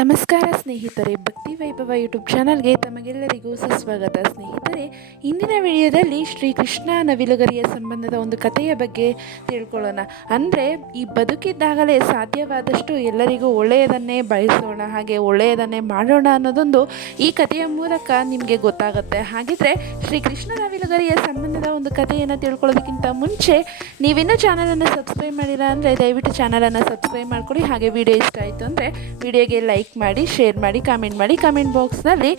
ನಮಸ್ಕಾರ ಸ್ನೇಹಿತರೆ, ಭಕ್ತಿ ವೈಭವ ಯೂಟ್ಯೂಬ್ ಚಾನಲ್ಗೆ ತಮಗೆಲ್ಲರಿಗೂ ಸುಸ್ವಾಗತ. ಸ್ನೇಹಿತರೆ, ಇಂದಿನ ವಿಡಿಯೋದಲ್ಲಿ ಶ್ರೀಕೃಷ್ಣ ನವಿಲುಗರಿಯ ಸಂಬಂಧದ ಒಂದು ಕಥೆಯ ಬಗ್ಗೆ ತಿಳ್ಕೊಳ್ಳೋಣ. ಅಂದರೆ, ಈ ಬದುಕಿದ್ದಾಗಲೇ ಸಾಧ್ಯವಾದಷ್ಟು ಎಲ್ಲರಿಗೂ ಒಳ್ಳೆಯದನ್ನೇ ಬಯಸೋಣ, ಹಾಗೆ ಒಳ್ಳೆಯದನ್ನೇ ಮಾಡೋಣ ಅನ್ನೋದೊಂದು ಈ ಕಥೆಯ ಮೂಲಕ ನಿಮಗೆ ಗೊತ್ತಾಗುತ್ತೆ. ಹಾಗಿದ್ರೆ, ಶ್ರೀಕೃಷ್ಣ ನವಿಲುಗರಿಯ ಸಂಬಂಧದ ಒಂದು ಕಥೆಯನ್ನು ತಿಳ್ಕೊಳ್ಳೋದಕ್ಕಿಂತ ಮುಂಚೆ ನೀವಿನ್ನೂ ಚಾನಲನ್ನು ಸಬ್ಸ್ಕ್ರೈಬ್ ಮಾಡಿಲ್ಲ ಅಂದರೆ ದಯವಿಟ್ಟು ಚಾನಲನ್ನು ಸಬ್ಸ್ಕ್ರೈಬ್ ಮಾಡ್ಕೊಳ್ಳಿ ಹಾಗೆ ವಿಡಿಯೋ ಇಷ್ಟ ಆಯಿತು ಅಂದರೆ, ವಿಡಿಯೋಗೆ ಲೈಕ್ ಮಾಡಿ ಶೇರ್ ಮಾಡಿ ಕಾಮೆಂಟ್ ಮಾಡಿ ಕಾಮೆಂಟ್ ಬಾಕ್ಸ್ನಲ್ಲಿ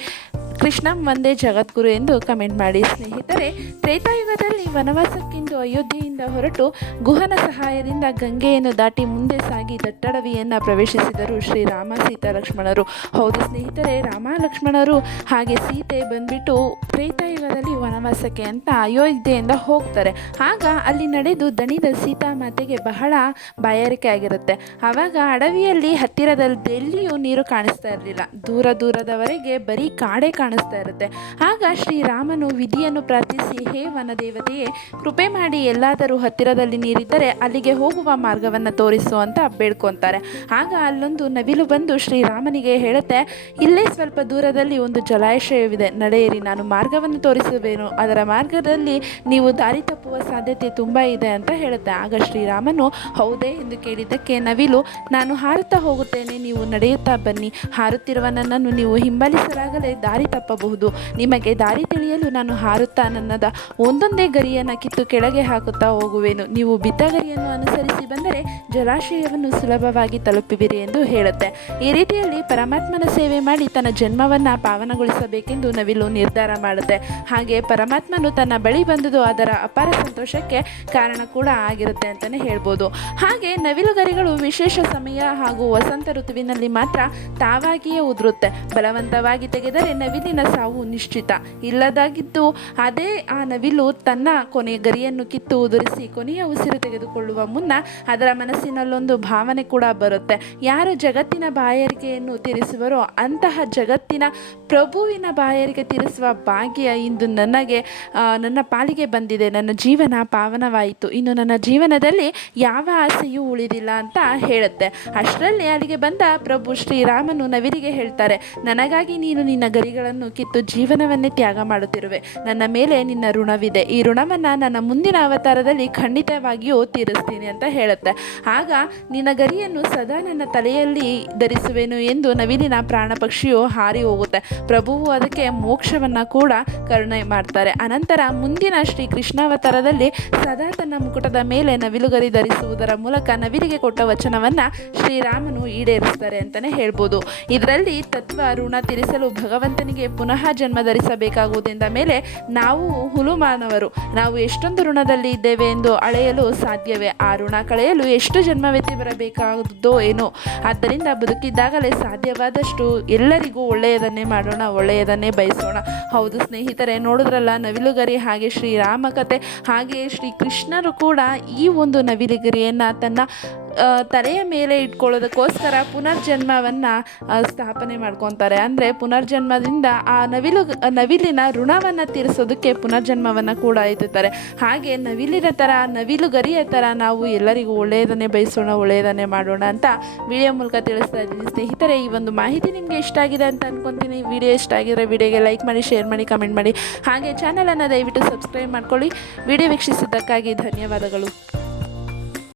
ಕೃಷ್ಣ ಒಂದೇ ಜಗದ್ಗುರು ಎಂದು ಕಮೆಂಟ್ ಮಾಡಿ ಸ್ನೇಹಿತರೆ, ತ್ರೇತಾಯುಗದಲ್ಲಿ ವನವಾಸಕ್ಕೆಂದು ಅಯೋಧ್ಯೆಯಿಂದ ಹೊರಟು ಗುಹನ ಸಹಾಯದಿಂದ ಗಂಗೆಯನ್ನು ದಾಟಿ ಮುಂದೆ ಸಾಗಿ ದಟ್ಟಡವಿಯನ್ನು ಪ್ರವೇಶಿಸಿದರು ಶ್ರೀರಾಮ ಸೀತಾ ಲಕ್ಷ್ಮಣರು ಹೌದು ಸ್ನೇಹಿತರೆ ರಾಮ ಲಕ್ಷ್ಮಣರು ಹಾಗೆ ಸೀತೆ ಬಂದ್ಬಿಟ್ಟು ತ್ರೇತಾಯುಗದಲ್ಲಿ ವನವಾಸಕ್ಕೆ ಅಂತ ಅಯೋಧ್ಯೆಯಿಂದ ಹೋಗ್ತಾರೆ. ಆಗ ಅಲ್ಲಿ ನಡೆದು ದಣಿದ ಸೀತಾ ಮಾತೆಗೆ ಬಹಳ ಬಾಯಾರಿಕೆ ಆಗಿರುತ್ತೆ. ಆವಾಗ ಅಡವಿಯಲ್ಲಿ ಹತ್ತಿರದಲ್ಲಿ ಎಲ್ಲಿಯೂ ನೀರು ಕಾಣಿಸ್ತಾ ಇರಲಿಲ್ಲ. ದೂರ ದೂರದವರೆಗೆ ಬರೀ ಕಾಡೇ ಕಾಣಿಸ್ತಾ ಇರುತ್ತೆ. ಆಗ ಶ್ರೀರಾಮನು ವಿಧಿಯನ್ನು ಪ್ರಾರ್ಥಿಸಿ, ಹೇ ವನದೇವತೆಯೇ, ಕೃಪೆ ಮಾಡಿ ಎಲ್ಲಾದರೂ ಹತ್ತಿರದಲ್ಲಿ ನೀರಿದ್ದರೆ ಅಲ್ಲಿಗೆ ಹೋಗುವ ಮಾರ್ಗವನ್ನು ತೋರಿಸು ಅಂತ ಬೇಡ್ಕೊತಾರೆ ಆಗ ಅಲ್ಲೊಂದು ನವಿಲು ಬಂದು ಶ್ರೀರಾಮನಿಗೆ ಹೇಳುತ್ತೆ, ಇಲ್ಲೇ ಸ್ವಲ್ಪ ದೂರದಲ್ಲಿ ಒಂದು ಜಲಾಶಯವಿದೆ. ನಡೆಯಿರಿ, ನಾನು ಮಾರ್ಗವನ್ನು ತೋರಿಸುವೇನು. ಅದರ ಮಾರ್ಗದಲ್ಲಿ ನೀವು ದಾರಿ ತಪ್ಪುವ ಸಾಧ್ಯತೆ ತುಂಬ ಇದೆ ಅಂತ ಹೇಳುತ್ತೆ. ಆಗ ಶ್ರೀರಾಮನು, ಹೌದೇ ಎಂದು ಕೇಳಿದ್ದಕ್ಕೆ ನವಿಲು, ನಾನು ಹಾರುತ್ತಾ ಹೋಗುತ್ತೇನೆ, ನೀವು ನಡೆಯುತ್ತಾ ಬನ್ನಿ. ಹಾರುತ್ತಿರುವ ನನ್ನನ್ನು ನೀವು ಹಿಂಬಾಲಿಸಲಾಗಲೇ ದಾರಿ ತಪ್ಪಬಹುದು. ನಿಮಗೆ ದಾರಿ ತಿಳಿಯಲು ನಾನು ಹಾರುತ್ತಾ ನನ್ನದ ಒಂದೊಂದೇ ಗರಿಯನ್ನು ಕಿತ್ತು ಕೆಳಗೆ ಹಾಕುತ್ತಾ ಹೋಗುವೆನು. ನೀವು ಬಿದ್ದ ಗರಿಯನ್ನು ಅನುಸರಿಸಿ ಬಂದರೆ ಜಲಾಶಯವನ್ನು ಸುಲಭವಾಗಿ ತಲುಪುವಿರಿ ಎಂದು ಹೇಳುತ್ತೆ. ಈ ರೀತಿಯಲ್ಲಿ ಪರಮಾತ್ಮನ ಸೇವೆ ಮಾಡಿ ತನ್ನ ಜನ್ಮವನ್ನು ಪಾವನಗೊಳಿಸಬೇಕೆಂದು ನವಿಲು ನಿರ್ಧಾರ ಮಾಡುತ್ತೆ. ಹಾಗೆ ಪರಮಾತ್ಮನು ತನ್ನ ಬಳಿ ಬಂದುದು ಅದರ ಅಪಾರ ಸಂತೋಷಕ್ಕೆ ಕಾರಣ ಕೂಡ ಆಗಿರುತ್ತೆ ಅಂತಲೇ ಹೇಳ್ಬೋದು. ಹಾಗೆ ನವಿಲುಗರಿಗಳು ವಿಶೇಷ ಸಮಯ ಹಾಗೂ ವಸಂತ ಋತುವಿನಲ್ಲಿ ಮಾತ್ರ ತಾವಾಗಿಯೇ ಉದುರುತ್ತೆ. ಬಲವಂತವಾಗಿ ತೆಗೆದರೆ ನವಿಲಿನ ಸಾವು ನಿಶ್ಚಿತ. ಇಲ್ಲದಾಗಿದ್ದು ಅದೇ ಆ ನವಿಲು ತನ್ನ ಕೊನೆ ಗರಿಯನ್ನು ಕಿತ್ತು ಉದುರಿಸಿ ಕೊನೆಯ ಉಸಿರು ತೆಗೆದುಕೊಳ್ಳುವ ಮುನ್ನ ಅದರ ಮನಸ್ಸಿನಲ್ಲೊಂದು ಭಾವನೆ ಕೂಡ ಬರುತ್ತೆ. ಯಾರು ಜಗತ್ತಿನ ಬಾಯಾರಿಕೆಯನ್ನು ತೀರಿಸುವರೋ ಅಂತಹ ಜಗತ್ತಿನ ಪ್ರಭುವಿನ ಬಾಯಾರಿಕೆ ತೀರಿಸುವ ಭಾಗ್ಯ ಇಂದು ನನಗೆ ನನ್ನ ಪಾಲಿಗೆ ಬಂದಿದೆ. ನನ್ನ ಜೀವನ ಪಾವನವಾಯಿತು. ಇನ್ನು ನನ್ನ ಜೀವನದಲ್ಲಿ ಯಾವ ಆಸೆಯೂ ಉಳಿದಿಲ್ಲ ಅಂತ ಹೇಳುತ್ತೆ. ಅಷ್ಟರಲ್ಲಿ ಅಲ್ಲಿಗೆ ಬಂದ ಪ್ರಭು ಶ್ರೀರಾಮನು ನವಿಲಿಗೆ ಹೇಳ್ತಾರೆ, ನನಗಾಗಿ ನೀನು ನಿನ್ನ ಗರಿಗಳನ್ನು ಕಿತ್ತು ಜೀವನವನ್ನೇ ತ್ಯಾಗ ಮಾಡುತ್ತಿರುವೆ. ನನ್ನ ಮೇಲೆ ನಿನ್ನ ಋಣವಿದೆ. ಈ ಋಣವನ್ನು ನನ್ನ ಮುಂದಿನ ಅವತಾರದಲ್ಲಿ ಖಂಡಿತವಾಗಿಯೂ ತೀರಿಸ್ತೀನಿ ಅಂತ ಹೇಳುತ್ತೆ. ಆಗ ನಿನ್ನ ಗರಿಯನ್ನು ಸದಾ ನನ್ನ ತಲೆಯಲ್ಲಿ ಧರಿಸುವೆನು ಎಂದು ನವಿಲಿನ ಪ್ರಾಣ ಪಕ್ಷಿಯು ಹಾರಿ ಹೋಗುತ್ತೆ. ಪ್ರಭುವು ಅದಕ್ಕೆ ಮೋಕ್ಷವನ್ನು ಕೂಡ ಕರುಣೆ ಮಾಡ್ತಾರೆ. ಅನಂತರ ಮುಂದಿನ ಶ್ರೀ ಕೃಷ್ಣಾವತಾರದಲ್ಲಿ ಸದಾ ತನ್ನ ಮುಕುಟದ ಮೇಲೆ ನವಿಲುಗರಿ ಧರಿಸುವುದರ ಮೂಲಕ ನವಿಲಿಗೆ ಕೊಟ್ಟ ವಚನವನ್ನು ಶ್ರೀರಾಮನು ಈಡೇರಿಸ್ತಾರೆ ಅಂತಲೇ ಹೇಳ್ಬೋದು. ಇದರಲ್ಲಿ ತತ್ವ ಋಣ ತೀರಿಸಲು ಭಗವಂತನಿಗೆ ಪುನಃ ಜನ್ಮ ಧರಿಸಬೇಕಾಗುವುದೆಂದ ಮೇಲೆ ನಾವು ಹುಲುಮಾನವರು. ನಾವು ಎಷ್ಟೊಂದು ಋಣದಲ್ಲಿ ಇದ್ದೇವೆ ಎಂದು ಅಳೆಯಲು ಸಾಧ್ಯವೇ? ಆ ಋಣ ಕಳೆಯಲು ಎಷ್ಟು ಜನ್ಮವೆತ್ತಿ ಬರಬೇಕಾದದ್ದೋ ಏನೋ. ಆದ್ದರಿಂದ ಬದುಕಿದ್ದಾಗಲೇ ಸಾಧ್ಯವಾದಷ್ಟು ಎಲ್ಲರಿಗೂ ಒಳ್ಳೆಯದನ್ನೇ ಮಾಡೋಣ, ಒಳ್ಳೆಯದನ್ನೇ ಬಯಸೋಣ. ಹೌದು ಸ್ನೇಹಿತರೆ, ನೋಡಿದ್ರಲ್ಲ ನವಿಲುಗರಿ ಹಾಗೆ ಶ್ರೀರಾಮ ಕತೆ ಶ್ರೀ ಕೃಷ್ಣರು ಕೂಡ ಈ ಒಂದು ನವಿಲುಗರಿಯನ್ನು ತನ್ನ ತಲೆಯ ಮೇಲೆ ಇಟ್ಕೊಳ್ಳೋದಕ್ಕೋಸ್ಕರ ಪುನರ್ಜನ್ಮವನ್ನು ಸ್ಥಾಪನೆ ಮಾಡ್ಕೊತಾರೆ. ಅಂದರೆ ಪುನರ್ಜನ್ಮದಿಂದ ಆ ನವಿಲು ನವಿಲಿನ ಋಣವನ್ನು ತೀರಿಸೋದಕ್ಕೆ ಪುನರ್ಜನ್ಮವನ್ನು ಕೂಡ ಎತ್ತುತ್ತಾರೆ. ಹಾಗೆ ನವಿಲಿನ ಥರ ನವಿಲು ಗರಿಯ ಥರ ನಾವು ಎಲ್ಲರಿಗೂ ಒಳ್ಳೆಯದನ್ನೇ ಬಯಸೋಣ, ಒಳ್ಳೆಯದನ್ನೇ ಮಾಡೋಣ ಅಂತ ವಿಡಿಯೋ ಮೂಲಕ ತಿಳಿಸ್ತಾ ಇದ್ದೀನಿ. ಸ್ನೇಹಿತರೆ, ಈ ಒಂದು ಮಾಹಿತಿ ನಿಮಗೆ ಇಷ್ಟ ಆಗಿದೆ ಅಂತ ಅಂದ್ಕೊತೀನಿ ವಿಡಿಯೋ ಇಷ್ಟ ಆಗಿದ್ರೆ ವಿಡಿಯೋಗೆ ಲೈಕ್ ಮಾಡಿ, ಶೇರ್ ಮಾಡಿ, ಕಮೆಂಟ್ ಮಾಡಿ. ಹಾಗೆ ಚಾನಲನ್ನು ದಯವಿಟ್ಟು ಸಬ್ಸ್ಕ್ರೈಬ್ ಮಾಡ್ಕೊಳ್ಳಿ. ವಿಡಿಯೋ ವೀಕ್ಷಿಸಿದ್ದಕ್ಕಾಗಿ ಧನ್ಯವಾದಗಳು.